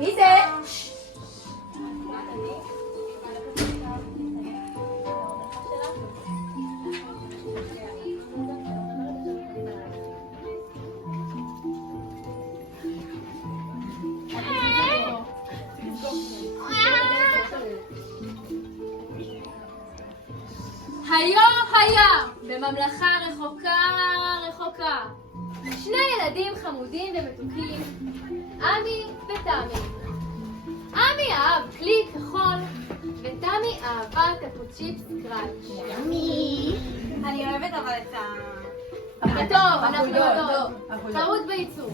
מי זה? היה בממלכה רחוקה שני ילדים חמודים ומתוקים, עמי ותמי. עמי אהב כלי כחול ותמי אהבה קפוצ'יפס קראנץ'. אני אוהבת אבל את ה... טוב, אנחנו יודעות. טעות בייצור.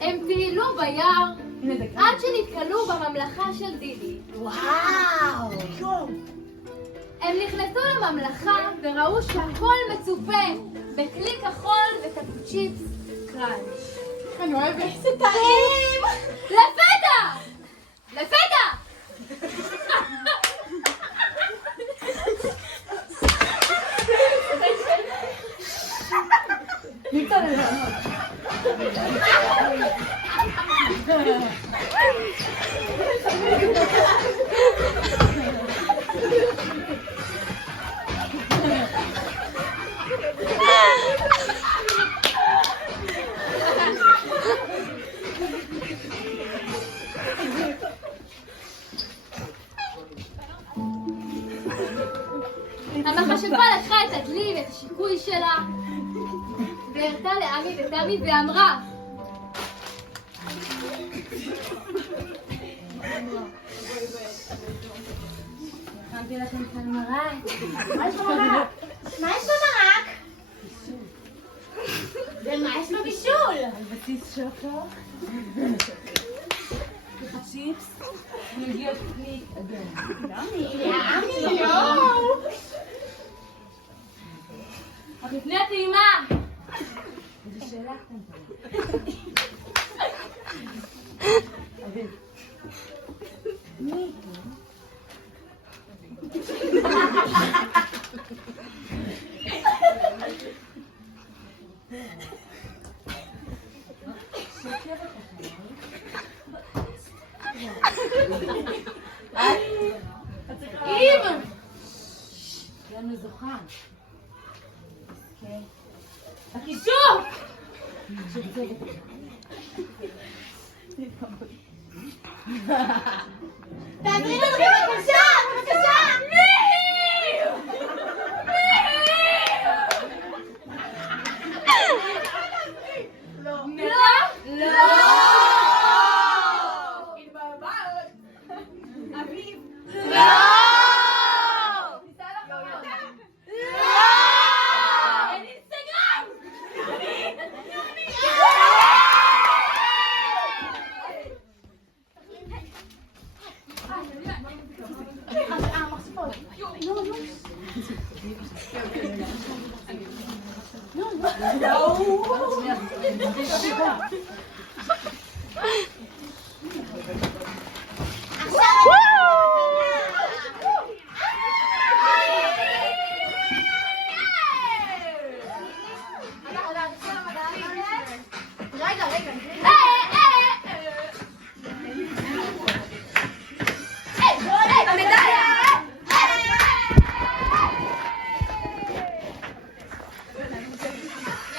הם טיילו ביער עד שנתקלו בממלכה של דידי. וואו! הם נכנסו לממלכה וראו שהכל מצופה בכלי כחול וקפוצ'יפס קראנץ'. אני אוהבת את טעים! לפתע! המכשפה לקחה את הדלי ואת השיקוי שלה והראתה לעמי ותמי ואמרה, הכנתי לכם כאן מרק. מה יש במרק? מה יש במרק? ומה יש בבישול? על בסיס שוקו, וצ'יפס, מגיע קליק אדום. ימי, יואו! אך לפני הטעימה איזו שאלה אביב, מי? איב! לנו זוכה. הקישוק! תעזרי לנו בבקשה! בבקשה!